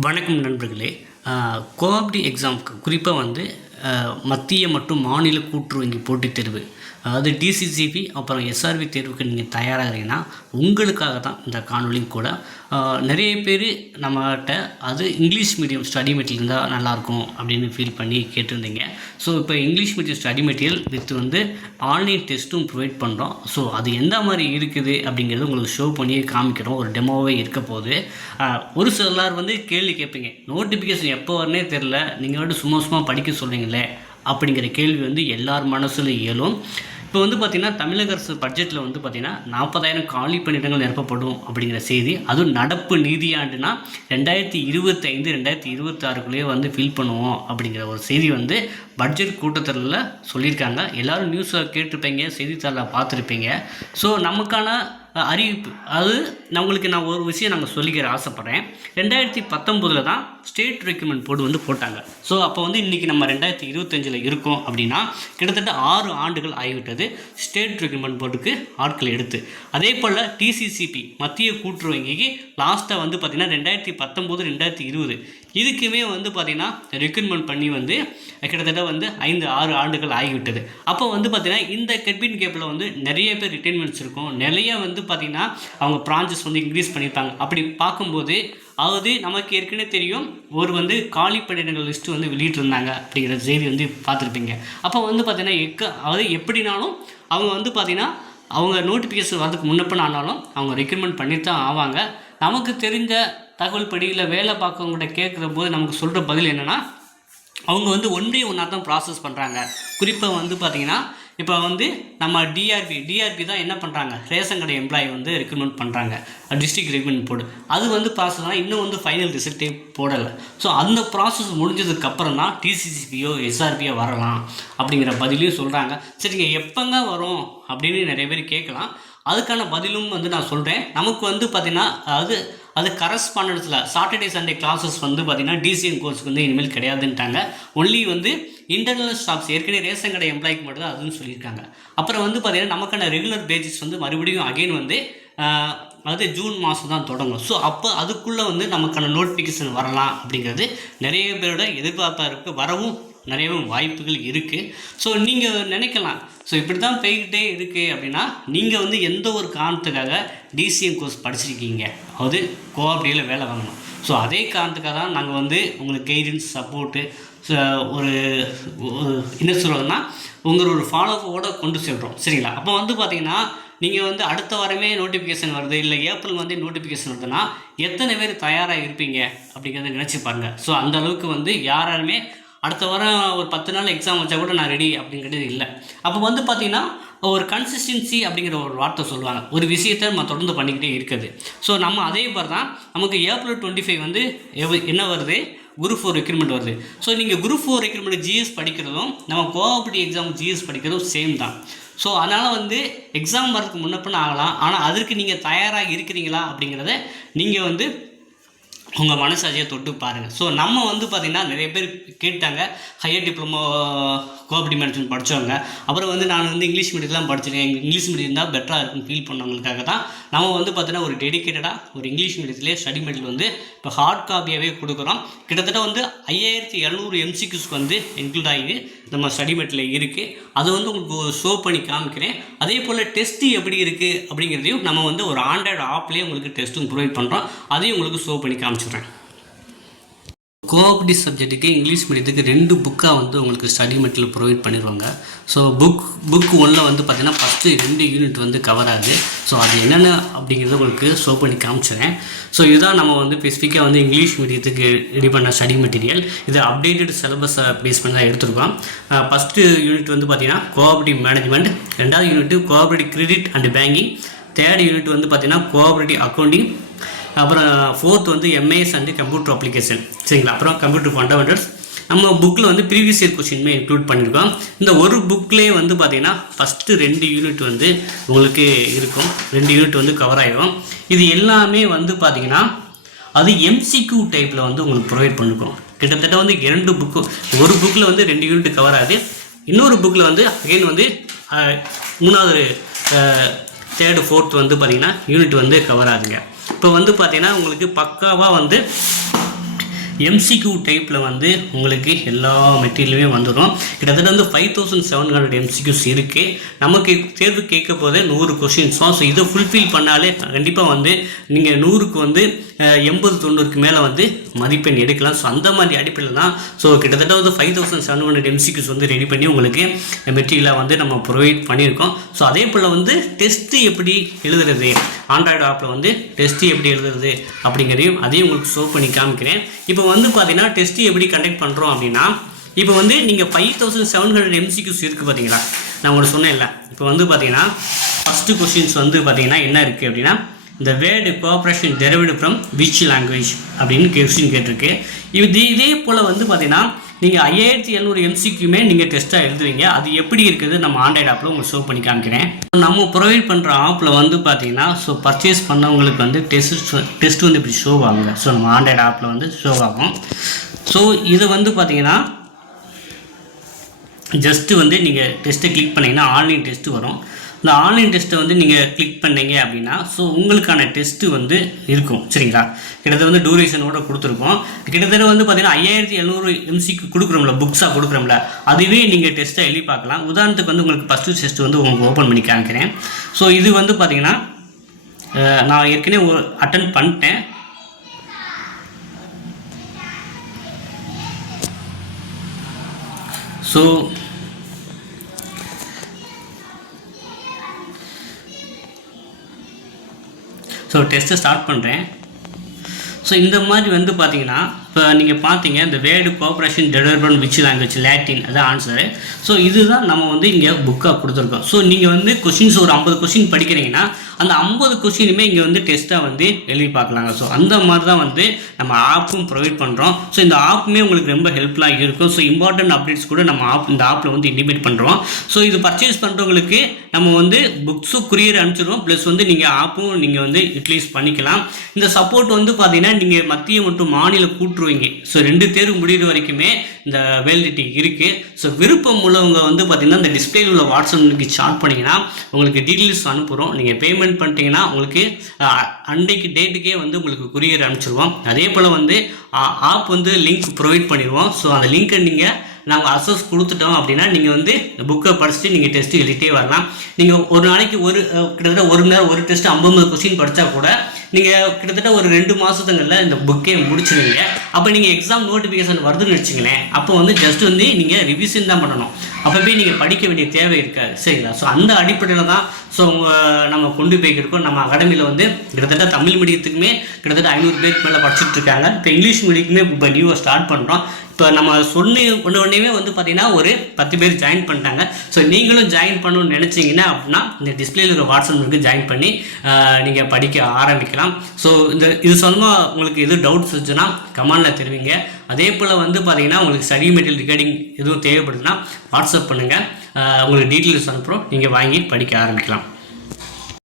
வணக்கம் நண்பர்களே. கோஆப்டி எக்ஸாமுக்கு குறிப்பாக வந்து மத்திய மற்றும் மாநில கூட்டுறவு வங்கி போட்டித் தேர்வு, அதாவது டிசிசிபி அப்புறம் எஸ்ஆர்பி தேர்வுக்கு நீங்கள் தயாராகிறீங்கன்னா உங்களுக்காக தான் இந்த காணொலியும் கூட. நிறைய பேர் நம்மகிட்ட அது இங்கிலீஷ் மீடியம் ஸ்டடி மெட்டீரியல் இருந்தால் நல்லாயிருக்கும் அப்படின்னு ஃபீல் பண்ணி கேட்டிருந்தீங்க. ஸோ இப்போ English medium study material with வந்து ஆன்லைன் டெஸ்ட்டும் ப்ரொவைட் பண்ணுறோம். ஸோ அது எந்த மாதிரி இருக்குது அப்படிங்கிறது உங்களுக்கு ஷோ பண்ணியே காமிக்கிறோம். ஒரு டெமோவே இருக்க போது ஒரு சிலர் வந்து கேள்வி கேட்பீங்க, நோட்டிஃபிகேஷன் எப்போ வரனே தெரில, நீங்கள் வந்து சும்மா படிக்க சொல்கிறீங்களே அப்படிங்கிற கேள்வி வந்து எல்லார் மனசில் இயலும். இப்போ வந்து பார்த்திங்கன்னா தமிழக அரசு பட்ஜெட்டில் வந்து பார்த்திங்கன்னா 40,000 காலி பணியிடங்கள் நிரப்பப்படும் அப்படிங்கிற செய்தி, அதுவும் நடப்பு நிதியாண்டுனா 2025 2026 வந்து ஃபில் பண்ணுவோம் அப்படிங்கிற ஒரு செய்தி வந்து பட்ஜெட் கூட்டத்தொடரில் சொல்லியிருக்காங்க. எல்லோரும் நியூஸை கேட்டிருப்பீங்க, செய்தித்தாளில் பார்த்துருப்பீங்க. ஸோ நமக்கான அறிவிப்பு அது நான் ஒரு விஷயம் நாங்கள் சொல்லிக்கிற ஆசைப்பட்றேன். 2019 தான் ஸ்டேட் ரெக்ரூட்மெண்ட் போர்டு வந்து போட்டாங்க. ஸோ அப்போ வந்து இன்றைக்கி நம்ம 2025 இருக்கோம் அப்படின்னா கிட்டத்தட்ட 6 ஆண்டுகள் ஆகிவிட்டது ஸ்டேட் ரெக்ரூட்மெண்ட் போர்டுக்கு ஆட்கள் எடுத்து. அதே போல் டிசிசிபி மத்திய கூட்டுறவு வங்கிக்கு லாஸ்ட்டாக வந்து பார்த்திங்கன்னா 2019 2020 இதுக்குமே வந்து பார்த்திங்கன்னா ரெக்ரூட்மெண்ட் பண்ணி வந்து கிட்டத்தட்ட வந்து 5-6 ஆண்டுகள் ஆகிவிட்டது. அப்போ வந்து பார்த்திங்கன்னா இந்த கெட்பின் கேப்பில் வந்து நிறைய பேர் ரிட்டைர்மெண்ட்ஸ் இருக்கும், நிறைய வந்து பார்த்திங்கன்னா அவங்க பிரான்ச்சஸ் வந்து இன்க்ரீஸ் பண்ணியிருப்பாங்க. அப்படி பார்க்கும்போது அதாவது நமக்கு ஏற்கனவே தெரியும், ஒரு வந்து காலி பணியிடங்கள் லிஸ்ட்டு வந்து வெளியிட்டிருந்தாங்க அப்படிங்கிற செய்தி வந்து பார்த்துருப்பீங்க. அப்போ வந்து பார்த்திங்கன்னா அதாவது எப்படினாலும் அவங்க வந்து பார்த்திங்கன்னா அவங்க நோட்டிஃபிகேஷன் வரதுக்கு முன்னப்பன்னு ஆனாலும் அவங்க ரெக்ரூட்மெண்ட் பண்ணிட்டு தான் ஆவாங்க. நமக்கு தெரிஞ்ச தகவல் படியில் வேலை பார்க்கவங்கள்ட்ட கேட்குற போது நமக்கு சொல்கிற பதில் என்னென்னா, அவங்க வந்து ஒன்றா தான் ப்ராசஸ் பண்ணுறாங்க. குறிப்பாக வந்து பார்த்திங்கன்னா இப்போ வந்து நம்ம டிஆர்பி தான் என்ன பண்ணுறாங்க, ரேஷன் கடை எம்ப்ளாயி வந்து ரெக்ரூட்மெண்ட் பண்ணுறாங்க, டிஸ்ட்ரிக்ட் ரெக்ரூட்மெண்ட் போர்டு. அது வந்து ப்ராசஸ்னால் இன்னும் வந்து ஃபைனல் ரிசல்ட்டே போடலை. ஸோ அந்த ப்ராசஸ் முடிஞ்சதுக்கப்புறம் தான் டிசிசிபியோ எஸ்ஆர்பியோ வரலாம் அப்படிங்கிற பதிலையும் சொல்கிறாங்க. சரிங்க, எப்போங்க வரும் அப்படின்னு நிறைய பேர் கேட்கலாம். அதுக்கான பதிலும் வந்து நான் சொல்கிறேன். நமக்கு வந்து பார்த்திங்கன்னா அது கரஸ்பாண்டன்ஸில் சாட்டர்டே சண்டே கிளாஸஸ் வந்து பார்த்திங்கன்னா டிசிஎம் கோர்ஸுக்கு வந்து இனிமேல் கிடையாதுன்ட்டாங்க. ஒன்லி வந்து இன்டர்னல் ஸ்டாஃப்ஸ் ஏற்கனவே ரேஷன் கடை எம்ப்ளாய்க்கு மட்டும் தான் அதுன்னு சொல்லியிருக்காங்க. அப்புறம் வந்து பார்த்திங்கன்னா நமக்கான ரெகுலர் பேஜஸ் வந்து மறுபடியும் அகைன் வந்து அது ஜூன் மாதம் தான் தொடங்கும். ஸோ அப்போ அதுக்குள்ளே வந்து நமக்கான நோட்டிஃபிகேஷன் வரலாம் அப்படிங்கிறது நிறைய பேரோட எதிர்பார்ப்பாக இருக்குது. வரவும் நிறையவும் வாய்ப்புகள் இருக்குது. ஸோ நீங்கள் நினைக்கலாம், ஸோ இப்படி தான் போய்கிட்டே இருக்குது அப்படின்னா நீங்கள் வந்து எந்த ஒரு காரணத்துக்காக டிசிஎம் கோர்ஸ் படிச்சிருக்கீங்க, அதாவது கோஆப்டியில் வேலை வாங்கணும். ஸோ அதே காரணத்துக்காக தான் நாங்கள் வந்து உங்களுக்கு கைடன்ஸ் சப்போர்ட்டு ஒரு என்ன சொல்கிறதுனா உங்களோட ஃபாலோவோடு கொண்டு செல்கிறோம். சரிங்களா? அப்போ வந்து பார்த்திங்கன்னா நீங்கள் வந்து அடுத்த வாரமே நோட்டிஃபிகேஷன் வருது, இல்லை ஏப்ரல் வந்து நோட்டிஃபிகேஷன் வருதுன்னா எத்தனை பேர் தயாராக இருப்பீங்க அப்படிங்கிறத நினச்சி பாருங்கள். ஸோ அந்த அளவுக்கு வந்து யாருமே அடுத்த வாரம் ஒரு 10 நாள் எக்ஸாம் வச்சா கூட நான் ரெடி அப்படிங்கிறது இல்லை. அப்போ வந்து பார்த்திங்கன்னா ஒரு கன்சிஸ்டன்சி அப்படிங்கிற ஒரு வார்த்தை சொல்லுவாங்க, ஒரு விஷயத்தை நம்ம தொடர்ந்து பண்ணிக்கிட்டே இருக்குது. ஸோ நம்ம அதே மாதிரி தான் நமக்கு ஏப்ரல் 25 வந்து என்ன வருது, குரூப் 4 ரெக்ரூட்மெண்ட் வருது. ஸோ நீங்கள் குரூப் 4 ரெக்ரூட்மெண்ட் ஜிஎஸ் படிக்கிறதும் நம்ம கோஆப்டி எக்ஸாம் ஜிஎஸ் படிக்கிறதும் சேம் தான். ஸோ அதனால் வந்து எக்ஸாம் வரதுக்கு முன்னப்பன்னு ஆகலாம், ஆனால் அதற்கு நீங்கள் தயாராக இருக்கிறீங்களா அப்படிங்கிறத நீங்கள் வந்து உங்கள் மனசாட்சியை தொட்டு பாருங்கள். ஸோ நம்ம வந்து பார்த்திங்கன்னா நிறைய பேர் கேட்டாங்க, ஹையர் டிப்ளமோ கோஆப்டி மேனேஜ்மெண்ட் படித்தவங்க, அப்புறம் வந்து நான் வந்து இங்கிலீஷ் மீடியம்லாம் படிச்சிருக்கேன், இங்கிலீஷ் மீடியம் இருந்தால் பெட்டராக இருக்குன்னு ஃபீல் பண்ணவங்களுக்காக தான் நம்ம வந்து பார்த்திங்கன்னா ஒரு டெடிக்கேட்டடாக ஒரு இங்கிலீஷ் மீடியத்திலே ஸ்டடி மெட்டீரியல் வந்து இப்போ ஹார்ட் காப்பியாகவே கொடுக்குறோம். கிட்டத்தட்ட வந்து 5700 எம்சிக்யூஸ்க்கு வந்து இன்க்ளூட் ஆகி நம்ம ஸ்டடி மெட்டீரியல் இருக்குது. அது வந்து உங்களுக்கு ஷோ பண்ணி காமிக்கிறேன். அதே போல் டெஸ்ட்டு எப்படி இருக்குது அப்படிங்கிறதையும் நம்ம வந்து ஒரு ஆண்ட்ராய்டு ஆப்லேயே உங்களுக்கு டெஸ்ட்டும் ப்ரொவைட் பண்ணுறோம், அதையும் உங்களுக்கு ஷோ பண்ணி காமிச்சிடுறேன். கோஆப்டி சப்ஜெக்ட்டுக்கு இங்கிலீஷ் மீடியத்துக்கு 2 புக்காக வந்து உங்களுக்கு ஸ்டடி மெட்டீரியல் ப்ரொவைட் பண்ணிடுவாங்க. ஸோ புக் 1 வந்து பார்த்திங்கன்னா ஃபஸ்ட்டு 2 யூனிட் வந்து கவர் ஆகுது. ஸோ அது என்னென்ன அப்படிங்கிறத உங்களுக்கு ஷோ பண்ணி காமிச்சிடுறேன். ஸோ இதுதான் நம்ம வந்து ஸ்பெசிஃபிக்காக வந்து இங்கிலீஷ் மீடியத்துக்கு ரெடி பண்ண ஸ்டடி மெட்டீரியல். இது அப்டேட்டட் சிலபஸை பேஸ் பண்ணி தான் எடுத்துருக்கோம். ஃபஸ்ட்டு யூனிட் வந்து பார்த்திங்கன்னா கோஆப்டி மேனேஜ்மெண்ட், 2வது unit கோஆப்டி credit and banking, 3rd unit வந்து பார்த்திங்கன்னா கோஆப்டி அக்கௌண்டிங், அப்புறம் 4th வந்து எம்ஏஎஸ் அண்ட் கம்ப்யூட்டர் அப்ளிகேஷன். சரிங்களா? அப்புறம் கம்ப்யூட்டர் ஃபண்டமெண்டல்ஸ். நம்ம புக்கில் வந்து ப்ரீவியஸ் இயர் கொஸ்டினுமே இன்க்ளூட் பண்ணியிருக்கோம். இந்த ஒரு புக்லேயே வந்து பார்த்திங்கன்னா ஃபஸ்ட்டு 2 யூனிட் வந்து உங்களுக்கு இருக்கும், 2 யூனிட் வந்து கவர் ஆகிடும். இது எல்லாமே வந்து பார்த்திங்கன்னா அது எம்சிக்யூ டைப்பில் வந்து உங்களுக்கு ப்ரொவைட் பண்ணிருக்கோம். கிட்டத்தட்ட வந்து 2 புக்கு, ஒரு புக்கில் வந்து 2 யூனிட் கவர் ஆகுது, இன்னொரு புக்கில் வந்து அகைன் வந்து 3வது 3rd 4th வந்து பார்த்திங்கன்னா யூனிட் வந்து கவர் ஆகுதுங்க. இப்போ வந்து பார்த்திங்கன்னா உங்களுக்கு பக்காவாக வந்து எம்சிக்யூ டைப்பில் வந்து உங்களுக்கு எல்லா மெட்டீரியலுமே வந்துடும். கிட்டத்தட்ட வந்து 5700 எம்சிக்யூஸ் இருக்குது. நமக்கு தேர்வு கேட்க போதே 100 கொஷின்ஸ் தான். ஸோ இதை ஃபுல்ஃபில் பண்ணாலே கண்டிப்பாக வந்து நீங்கள் 100க்கு வந்து 80-90க்கு மேலே வந்து மதிப்பெண் எடுக்கலாம். ஸோ அந்த மாதிரி அடிப்படையில் தான் ஸோ கிட்டத்தட்ட வந்து 5700 எம்சிக்யூஸ் வந்து ரெடி பண்ணி உங்களுக்கு மெட்டீரியலாக வந்து நம்ம ப்ரொவைட் பண்ணியிருக்கோம். ஸோ அதே போல் வந்து டெஸ்ட்டு எப்படி எழுதுறது, ஆண்ட்ராய்டு ஆப்பில் வந்து டெஸ்ட்டு எப்படி எழுதுறது அப்படிங்கிறதையும் அதையும் உங்களுக்கு ஷோ பண்ணி காமிக்கிறேன். இப்போ வந்து பார்த்தீங்கன்னா டெஸ்ட்டு எப்படி கண்டக்ட் பண்ணுறோம் அப்படின்னா, இப்போ வந்து நீங்கள் 5700 எம்சிக்யூஸ் இருக்குது பார்த்தீங்களா, நான் உங்களுக்கு சொன்னேன்ல. இப்போ வந்து பார்த்தீங்கன்னா ஃபஸ்ட்டு கொஸ்டின்ஸ் வந்து பார்த்தீங்கன்னா என்ன இருக்குது அப்படின்னா, இந்த word cooperation derived from which language அப்படின்னு கொஸ்டின் கேட்டிருக்கு. இதே போல் வந்து பார்த்தீங்கன்னா நீங்கள் 5700 எம்சிக்யூமே நீங்கள் டெஸ்ட்டாக எழுதுவீங்க. அது எப்படி இருக்குது நம்ம ஆண்ட்ராய்டு ஆப்பில் உங்களுக்கு ஷோ பண்ணி காமிக்கிறேன். நம்ம ப்ரொவைட் பண்ணுற ஆப்பில் வந்து பார்த்தீங்கன்னா ஸோ பர்ச்சேஸ் பண்ணவங்களுக்கு வந்து டெஸ்ட் வந்து இப்படி ஷோ ஆகுங்க. ஸோ நம்ம ஆண்ட்ராய்டு ஆப்பில் வந்து ஷோ ஆகும். ஸோ இது வந்து பார்த்தீங்கன்னா ஜஸ்ட்டு வந்து நீங்கள் டெஸ்ட்டை கிளிக் பண்ணிங்கன்னா ஆன்லைன் டெஸ்ட்டு வரும். இந்த ஆன்லைன் டெஸ்ட்டை வந்து நீங்கள் கிளிக் பண்ணீங்க அப்படின்னா ஸோ உங்களுக்கான டெஸ்ட்டு வந்து இருக்கும். சரிங்களா, கிட்டத்தட்ட வந்து டூரேஷனோட கொடுத்துருக்கோம். கிட்டத்தட்ட வந்து பார்த்தீங்கன்னா 5700 எம்சிக்கு கொடுக்குறோம்ல, புக்ஸாக கொடுக்குறோம்ல, அதுவே நீங்கள் டெஸ்ட்டை எழுதி பார்க்கலாம். உதாரணத்துக்கு வந்து உங்களுக்கு ஃபஸ்ட்டு டெஸ்ட் வந்து உங்களுக்கு ஓப்பன் பண்ணி காமிக்கிறேன். ஸோ இது வந்து பார்த்தீங்கன்னா நான் ஏற்கனவே அட்டன் பண்ணிட்டேன். ஸோ டெஸ்ட்டை ஸ்டார்ட் பண்ணுறேன். ஸோ இந்த மாதிரி வந்து பார்த்தீங்கன்னா இப்போ நீங்கள் பார்த்தீங்க இந்த word cooperation development which language Latin அதான் ஆன்சரு. ஸோ இதுதான் நம்ம வந்து இங்கே புக்காக கொடுத்துருக்கோம். ஸோ நீங்கள் வந்து கொஷின்ஸ் ஒரு 50 கொஷின் படிக்கிறீங்கன்னா அந்த 50 கொஷினுமே இங்கே வந்து டெஸ்ட்டாக வந்து எழுதி பார்க்கலாங்க. ஸோ அந்த மாதிரி தான் வந்து நம்ம ஆப்பும் ப்ரொவைட் பண்ணுறோம். ஸோ இந்த ஆப்புமே உங்களுக்கு ரொம்ப ஹெல்ப்ஃபுல்லாக இருக்கும். ஸோ இம்பார்ட்டன்ட் அப்டேட்ஸ் கூட நம்ம இந்த ஆப்பில் வந்து இன்டிமேட் பண்ணுறோம். ஸோ இது பர்ச்சேஸ் பண்ணுறவங்களுக்கு நம்ம வந்து புக்ஸும் குரியர் அனுப்பிச்சிடுவோம். ப்ளஸ் வந்து நீங்கள் ஆப்பும் நீங்கள் வந்து யூட்டிலைஸ் பண்ணிக்கலாம். இந்த சப்போர்ட் வந்து பார்த்தீங்கன்னா நீங்கள் மத்திய மற்றும் மாநில கூட்டுருவீங்க. ஸோ 2 தேர்வு முடிகிற வரைக்குமே இந்த வேலிடிட்டி இருக்குது. ஸோ விருப்பம் உள்ளவங்க வந்து பார்த்தீங்கன்னா இந்த டிஸ்பிளேயில் உள்ள வாட்ஸ்அப் சாட் பண்ணிங்கன்னா உங்களுக்கு டீட்டெயில்ஸ் அனுப்புகிறோம். நீங்கள் பேமெண்ட் பண்ணிட்டீங்கன்னா உங்களுக்கு அன்றைக்கு டேட்டுக்கே வந்து உங்களுக்கு குரியர் அனுப்பிச்சிடுவோம். அதே போல் வந்து ஆப் வந்து லிங்க் ப்ரொவைட் பண்ணிடுவோம். ஸோ அந்த லிங்க்கை நீங்கள் நாங்கள் அக்சஸ் கொடுத்துட்டோம் அப்படின்னா நீங்கள் வந்து புக்கை படிச்சுட்டு நீங்கள் டெஸ்ட்டு எழுதிட்டே வரலாம். நீங்கள் ஒரு நாளைக்கு கிட்டத்தட்ட 1 மணி நேரம் ஒரு டெஸ்ட்டு 50 கொஸ்டின் படித்தா கூட நீங்கள் கிட்டத்தட்ட ஒரு 2 மாதத்துங்களில் இந்த புக்கே முடிச்சிடுவீங்க. அப்போ நீங்கள் எக்ஸாம் நோட்டிஃபிகேஷன் வருதுன்னு வச்சுங்களேன், அப்போ வந்து ஜஸ்ட் வந்து நீங்கள் ரிவிஷன் தான் பண்ணணும். அப்போ போய் நீங்கள் படிக்க வேண்டிய தேவை இருக்காது. சரிங்களா, ஸோ அந்த அடிப்படையில் தான் ஸோ நம்ம கொண்டு போய்க்கிருக்கோம். நம்ம அகாடமியில் வந்து கிட்டத்தட்ட தமிழ் மீடியத்துக்குமே கிட்டத்தட்ட 500 பேருக்கு மேலே படிச்சுட்டு இருக்காங்க. இப்போ இங்கிலீஷ் மீடியத்துக்குமே இப்போ நியூவாக ஸ்டார்ட் பண்ணுறோம். இப்போ நம்ம உடனே வந்து பார்த்தீங்கன்னா ஒரு 10 பேர் ஜாயின் பண்ணிட்டாங்க. ஸோ நீங்களும் ஜாயின் பண்ணணும்னு நினச்சிங்கன்னா அப்படின்னா இந்த டிஸ்பிளேயில் இருக்கிற வாட்ஸ்அப் ஜாயின் பண்ணி நீங்கள் படிக்க ஆரம்பிக்கலாம். ஸோ இது சொந்தமாக உங்களுக்கு எதுவும் டவுட்ஸ் இருந்துச்சுன்னா கமெண்டில் தெரிவிங்க. அதே போல் வந்து பார்த்தீங்கன்னா உங்களுக்கு ஸ்டடி மெட்டீரியல் ரெக்கார்டிங் எதுவும் தேவைப்படுதுன்னா வாட்ஸ்அப் பண்ணுங்கள். உங்களுக்கு டீட்டெயில்ஸ் அனுப்புகிறோம், நீங்கள் வாங்கி படிக்க ஆரம்பிக்கலாம்.